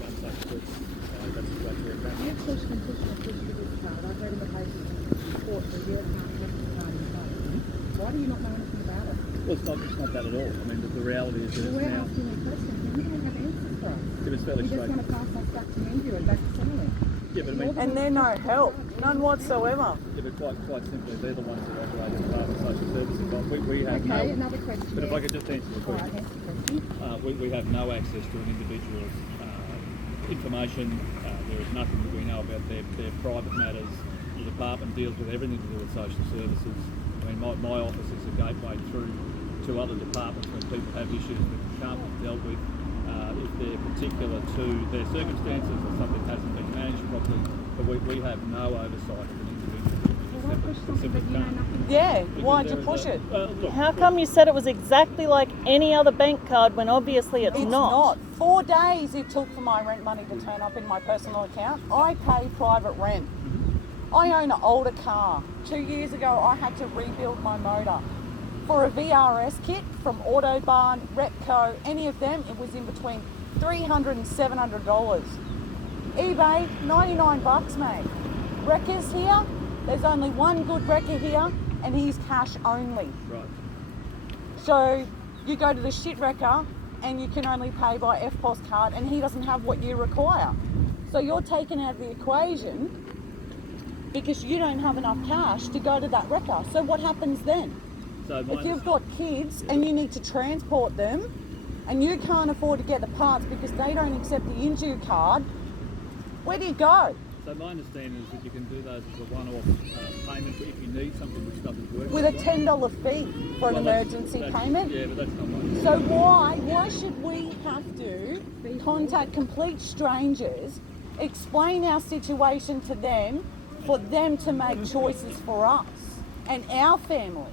one such person. That's exactly what happened. You pushed and pushed and pushed for this card. I've read in the papers in court for a year and a half to have this card in place. Why do you not know anything about it? Well, it's not that at all. I mean, the reality is that We're it's now... asking you questions and you don't have answers for us. It was fairly You just straight. want to pass us back to Indue and back to Sally. Yeah, but I mean... And they're no help, none whatsoever. Yeah, but quite simply, they're the ones that operate as part of social services. We have Okay, no... another question. But if I could just answer the All right, question. answer the question. We have no access to an individual's information. There is nothing that we know about their private matters. The department deals with everything to do with social services. I mean, my office is a gateway through to other departments when people have issues that can't be dealt with if they're particular to their circumstances or something hasn't been managed properly. But we have no oversight of an individual. Yeah, why'd you push it? How come you said it was exactly like any other bank card when obviously it's not? 4 days it took for my rent money to turn up in my personal account. I pay private rent. I own an older car. 2 years ago I had to rebuild my motor. For a VRS kit from Autobarn, Repco, any of them, it was in between $300 and $700. eBay, 99 bucks, mate. Wreckers here, there's only one good wrecker here, and he's cash only. Right. So you go to the shit wrecker, and you can only pay by FPOS card, and he doesn't have what you require. So you're taken out of the equation because you don't have enough cash to go to that wrecker. So what happens then? So If you've got kids and you need to transport them and you can't afford to get the parts because they don't accept the Indue card, where do you go? So my understanding is that you can do those as a one-off payment if you need something which doesn't work. With a $10 fee for an emergency payment? Yeah, but that's not my... So why should we have to contact complete strangers, explain our situation to them, for them to make choices for us and our family?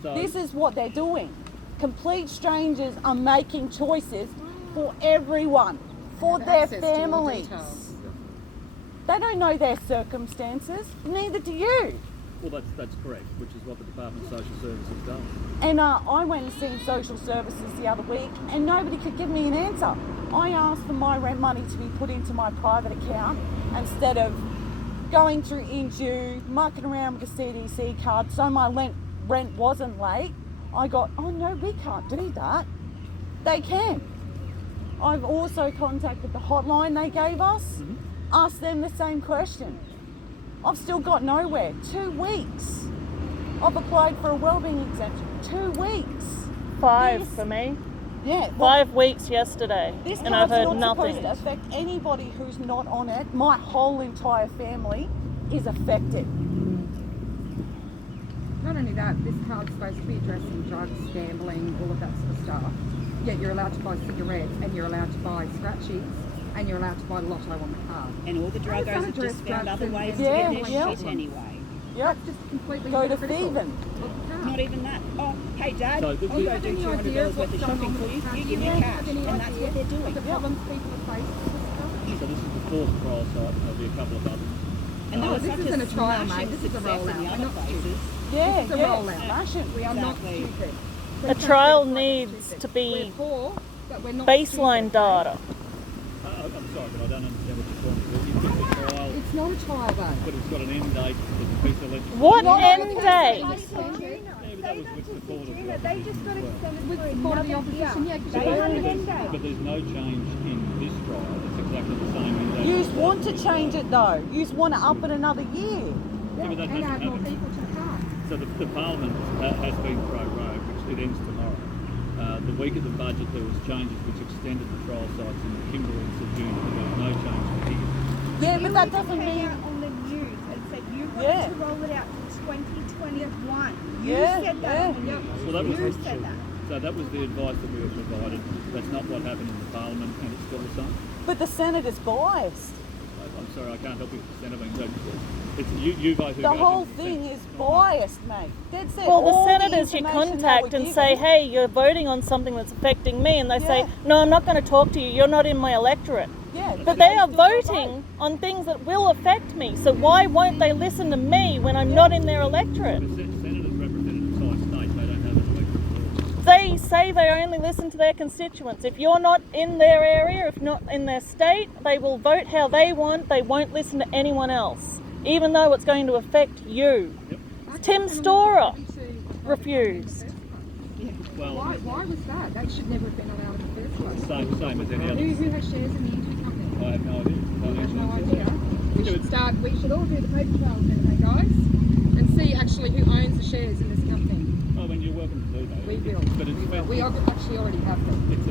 So, This is what they're doing. Complete strangers are making choices for everyone, for their Access to all families. details. They don't know their circumstances, neither do you. well, that's correct, which is what the Department of Social Services does. And I went and seen social services the other week and nobody could give me an answer. I asked for my rent money to be put into my private account instead of going through Indue, mucking around with the CDCT card so my rent wasn't late. I got, oh no, we can't do that. They can. I've also contacted the hotline they gave us, asked them the same question. I've still got nowhere. 2 weeks. I've applied for a wellbeing exemption. 2 weeks. 5 for me. Yeah. Well, 5 weeks yesterday, this and I've card's heard not nothing. supposed to affect anybody who's not on it. My whole entire family is affected. Not only that, this card's supposed to be addressing drugs, gambling, all of that sort of stuff. Yet you're allowed to buy cigarettes and you're allowed to buy scratchies and you're allowed to buy lotto on the card. And all the druggers have just found other ways to Yeah, get their yeah. shit anyway. Yep. Just completely Go to hypocritical thieving. of the card. Not even that. Oh, hey Dad, So I'll the- go Do you have do any $200 idea worth what's of going shopping on for with you. the card? You Do give me you cash, have any and that's idea what they're doing. of the problems people are facing with this stuff? So this is the fourth trial site, and there'll be a couple of others. And Oh, that was this such isn't a trial, smashing mate. This is a success rollout. in the We're other not places. Yeah, This is a yeah. rollout. Fashion. We are not Exactly. stupid. A Please trial don't think we're needs stupid. to be We're poor, but we're not baseline stupid. data. I'm sorry, but I don't understand what you're talking about. You think the trial, It's not a trial, though. but it's got an end date, there's a piece of legislation. What Not end on the date? Yeah, but that was with support of the They just got opposition as well. extended With for support of the another year. opposition, yeah, because They you had don't an have end date. But there's no change in this trial, it's exactly the same end date. You just want to change it though. You just want to up it another year. Yeah, but that and hasn't add more happened. people to the card. So the Parliament has been prorogued, which it ends tomorrow. The week of the budget there was changes which extended the trial sites in Kimberley and St June, but there was no change for here. Yeah, but that doesn't came mean. out on the news and said you wanted Yeah. to roll it out to 2021. You Yeah, said that yeah. on the news. Well, that was You said that. So that was the advice that we were provided. That's not what happened in the Parliament, and it's still the same. But the Senate is biased. I'm sorry, I can't help you with the Senate. But it's you vote who The goes whole into the thing Senate. is biased, mate. That's it. Well, the All senators you information contact they were and say, given- hey, you're voting on something that's affecting me, and they say, Yeah. no, I'm not going to talk to you, you're not in my electorate. Yeah, But they are still don't voting vote. on things that will affect me, so why won't they listen to me when I'm not in their electorate? The senators represent an entire state. They don't have an electoral board. They say they only listen to their constituents. If you're not in their area, if not in their state, they will vote how they want. They won't listen to anyone else, even though it's going to affect you. Yep. Tim Storer refused. Well, Why was that? That should never have been allowed in the first place. same as any other. Who has shares in the Indue company? I have no idea. I have no idea. Yeah, We should all do the paper trail then, guys, and see actually who owns the shares in this company. I mean, you're welcome to do that. We will. But it's federal. We actually already have them. It's a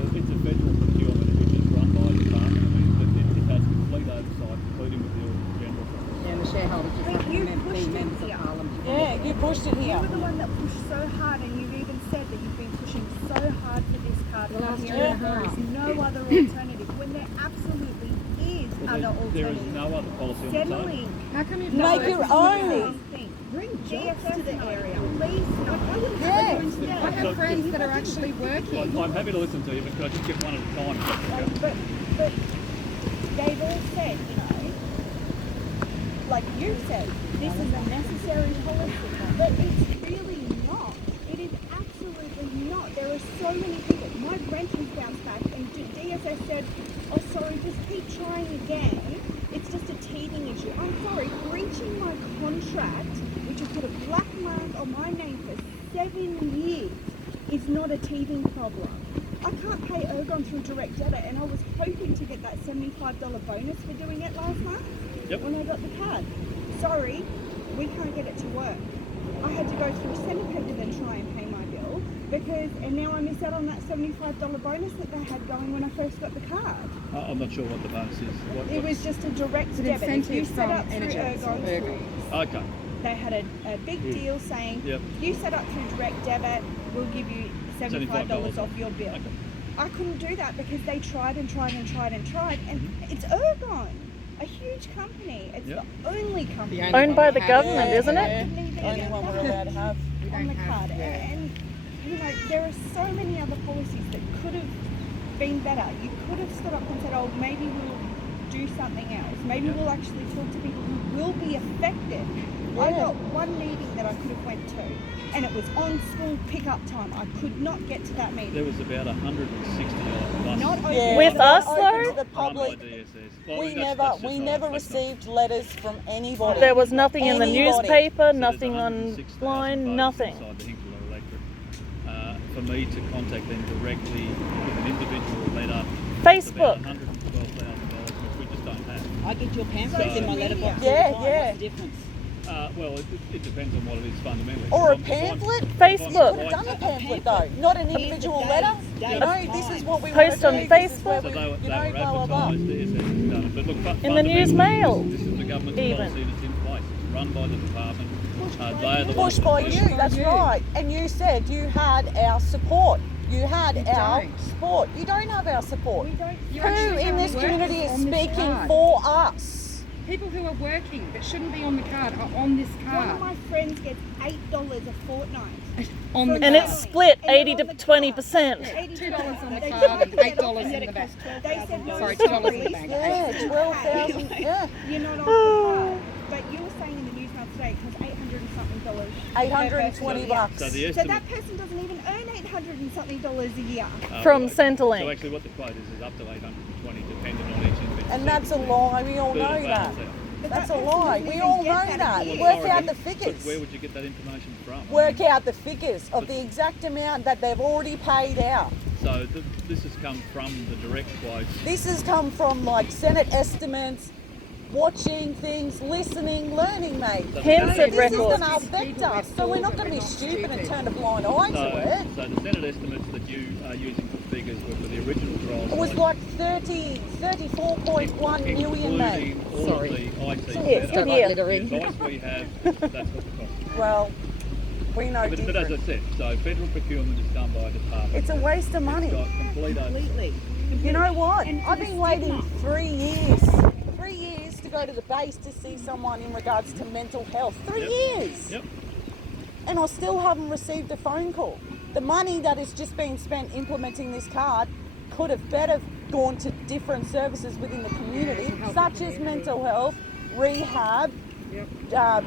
federal procurement which is run by the department. I mean, it has complete oversight, including with the Auditor General. And the shareholders just have to you be pushed it members of here. Parliament. Yeah, you pushed it You here. were the one that pushed so hard, and you've even said that you've been pushing so hard for this card. The last and year and a there half. is no other alternative when there absolutely is other There is alternatives. no other policy on the table. Settling. How come you've Make not your listened to own. us? Bring jobs to the area. Please, Yeah. I have friends that are actually working. I'm happy to listen to you, but could I just get one at a time? But they've all said, you know, like you said, this is a necessary policy, but it's really not. It is absolutely not. There are so many people. My rent has bounced back, and DSS said, "Oh, sorry, just keep trying again. It's just a teething issue." I'm sorry, breaching my contract, which has put a black mark on my name for 7 years, is not a teething problem. I can't pay Ergon through direct debit, and I was hoping to get that $75 bonus for doing it last month when I got the card. Sorry, we can't get it to work. I had to go through Centipede to then try and pay my bill and now I miss out on that $75 bonus that they had going when I first got the card. I'm not sure what the bonus is. It was just a direct It's an debit. If you incentive set from up through Energex or Ergon, Okay. they had a big deal saying, Yep. you set up through direct debit, we'll give you $75 off your bill. Okay. I couldn't do that because they tried and it's Ergon, a huge company. It's Yep. the only company Owned by the government, Yeah, isn't yeah. it? Only one we're allowed to have. on the card. And you know, there are so many other policies that could have been better. You could have stood up and said, "Oh, maybe we'll do something else. Maybe we'll actually talk to people who will be affected." I got one meeting that I could have went to, and it was on school pickup time. I could not get to that meeting. There was about 160 buses. Not open. Yeah, With not us, open though? to the public. Run by DSS. Well, We that's just never not- that's not- received letters from anybody. There was nothing in the Anybody. newspaper, So there's nothing 106,000 online, votes nothing. inside the Hinkler electorate. For me to contact them directly with an individual letter, it's about Facebook. $112,000, which we just don't have. I get your pamphlets in my letterbox. Yeah, all the time. yeah. What's the difference? Well, it depends on what it is fundamentally. Or a If I'm- pamphlet? Facebook. Could have done a pamphlet though, not an individual letter. You know, this is what we Post want on to do. This is where Facebook. So we, they were you know, blah blah blah. advertised, DSS has done it. But look, In the fundamentally, News Mail, This is the government's even. policy that's in place. It's run by the department. They are the ones Pushed by that you, push it. that's right. And you said you had our support. You had our don't. support. You don't have our support. We don't. You Who actually in have this workers community is on this speaking card. for us? People who are working that shouldn't be on the card are on this One of card. my friends gets $8 a fortnight. On the and card. it's split And they're 80 on to the card. 20%. $2 on the They card tried and to get $8 off, in the back. They said no, Sorry, sorry, $2 in the bank. Yeah, 12,000. Yeah, You're not off the card. But you were saying in the news now today it costs $800 and something dollars. $820 bucks. So the So estimate. that person doesn't even earn $800 and something a year. From So Centrelink. actually what the quote is up to 820 depending on each individual. And that's a lie. We all But know it that. balances out. But That's that a person lie. doesn't We even all get know that. a year. Work Sorry, out the but figures. where would you get that information from? Work out the figures of the exact amount that they've already paid out. So this has come from the direct quotes. This has come from like Senate estimates, watching things, listening, learning, mate. Hints at This is records. going to affect us, so we're not going to be stupid and turn a blind eye to it. So the Senate estimates that you are using for figures were for the original trial. It was like 34.1 million, mate. Including all Sorry. of the IT Yes, setup. good here. The advice we have, that's what the cost is. Well, we know But as I different. said, so federal procurement is done by a department. It's a waste of money. It's got complete oversight. Completely. You know what? And I've the been waiting stigma. 3 years. 3 years to go to the base to see someone in regards to mental health. 3 Yep. years. Yep. And I still haven't received a phone call. The money that has just been spent implementing this card could have better gone to different services within the community, such as mental health, rehab, drug.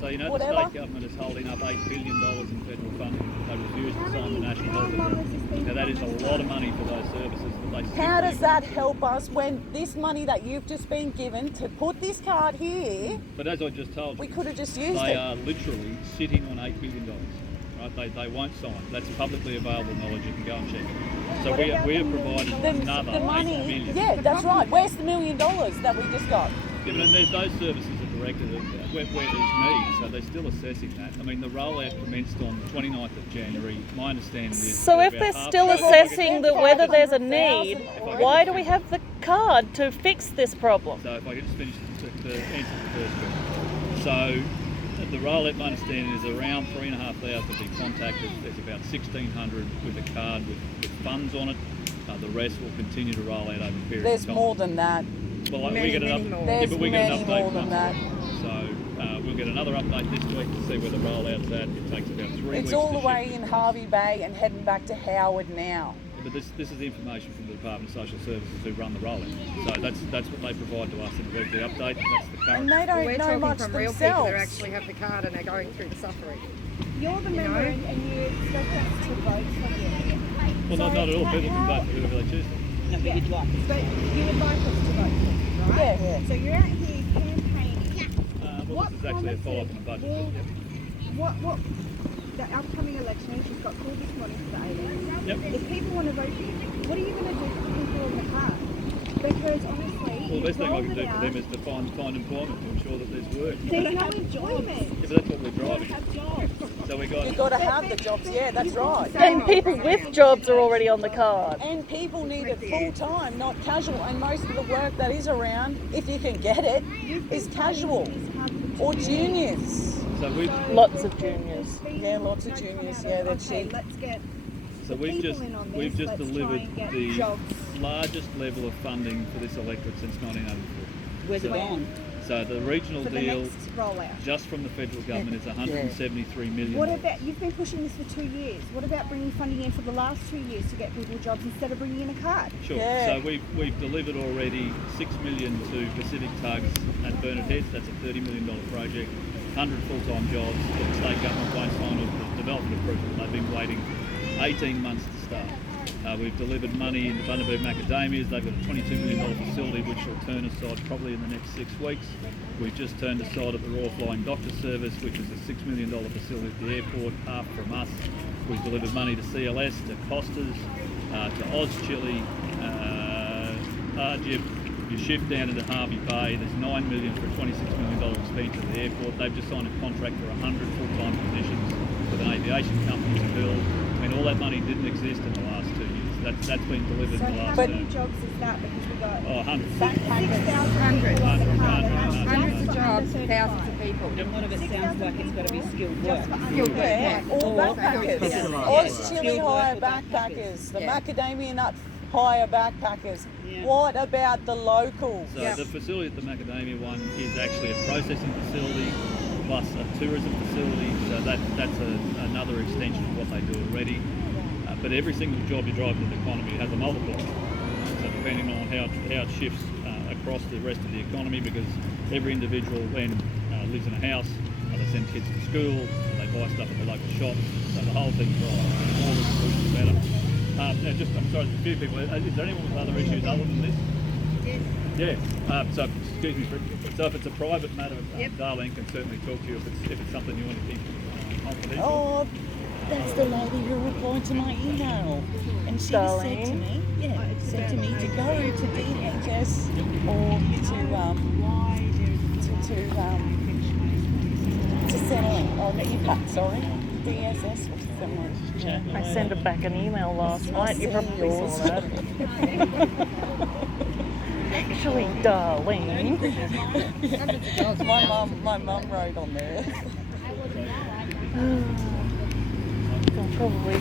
So you know Whatever. the state government is holding up $8 billion in federal funding over refuse to sign the National Health Insurance. Now that is a lot of money for those services that they How does that help us when this money that you've just been given to put this card here, But as I just told you, we could have just used they it? are literally sitting on $8 billion. Right? They won't sign. That's publicly available knowledge. You can go and check it. So we have provided another The $8 money, million. yeah, that's right. Where's the $1 million that we just got? Yeah, but those services are directed at where there's need, so they're still assessing that. I mean, the rollout commenced on the 29th of January. My understanding is... So if about they're half still the- assessing whether there's a need, why do we have the card to fix this problem? So if I could just finish the answer to the first question. So the rollout, my understanding, is around 3,500 have been contacted. There's about 1,600 with a card with funds on it. The rest will continue to roll out over a period There's of time. more than that. Well, we get an update. There's but we get an many update more than once that. a week. So we'll get another update this week to see where the rollout's at. It takes about 3 weeks. It's all the to way ship. in Harvey Bay and heading back to Howard now. Yeah, but this is the information from the Department of Social Services who run the rollout. So that's what they provide to us in the weekly update. That's the current. And they don't We're know talking much from real people themselves. that actually have the card and are going through the suffering. You're the member and you expect us to vote for you. Well, not at all. People can vote for whoever they choose. No, but you'd like us. But you would like us to vote for you, right? Yeah. So you're out here campaigning. Well, this is actually a follow-up on the budget. Well, Yep. what the upcoming election is just got called this morning for the 18th. Yep. If people want to vote for you, what are you going to do for the people in the car? Because honestly, Well, the best thing I can rolled do it for them out. is to find employment to ensure that there's work. There's no enjoyment. Yeah, but that's what we're driving. Have jobs. So we You've got. got to have the jobs, yeah, that's right. And people with jobs are already on the card. And people need it full time, not casual. And most of the work that is around, if you can get it, is casual or juniors. So we've. Lots of juniors. Yeah, lots of juniors. Yeah, they're Okay, cheap. let's get So the we've people just in on this. we've just Let's try delivered and get the jobs. largest level of funding for this electorate since 1984. Where's it Where? gone? So the regional For the deal next rollout. just from the federal government is 173 million. What about, you've been pushing this for 2 years. What about bringing funding in for the last 2 years to get people jobs instead of bringing in a card? Sure. Yeah. So we've delivered already 6 million to Pacific Tugs at Bernard Heads. That's a $30 million project. 100 full-time jobs. The state government won't sign off the development approval. They've been waiting 18 months to start. We've delivered money into Bundaberg Macadamias. They've got a $22 million facility which will turn aside probably in the next 6 weeks. We've just turned aside at the Royal Flying Doctor Service, which is a $6 million facility at the airport, half from us. We've delivered money to CLS, to Costas, to Auschili, Argib. You shift down into Harvey Bay, there's $9 million for a $26 million expansion of the airport. They've just signed a contract for 100 full-time positions with an aviation company to build. I mean, all that money didn't exist in the last 2 years. That's been delivered So in the how last many term. jobs is that? Because we got Oh, 100. 6,000 people on the card. and that's Hundreds of just for jobs, under thousands 35. of people. A lot of it sounds like it's got to be skilled work. Just for under Skilled work, 35. Yeah, all backpackers. Oz Chili hire backpackers. The Yeah. macadamia nut hire backpackers. Yeah. What about the locals? So Yeah. the facility at the Macadamia one is actually a processing facility plus a tourism facility. So that's another extension of what they do already. But every single job you drive in the economy has a multiplier. So depending on how it shifts across the rest of the economy, because every individual then lives in a house, they send kids to school, they buy stuff at the local shop. So the whole thing's right. The more the solution, the better. Now, I'm sorry, there's a few people. Is there anyone with other issues other than this? Yeah. So, excuse me. So, if it's a private matter, Darlene can certainly talk to you if it's something you want to keep confidential. Oh, that's the lady who replied to my email. And she just said to me, said to me to go to DHS or to settling, or EPAC, sorry. DSS, what's the one? I sent her back an email last night. You probably saw that. Actually, darling. my mum wrote on there. I'll probably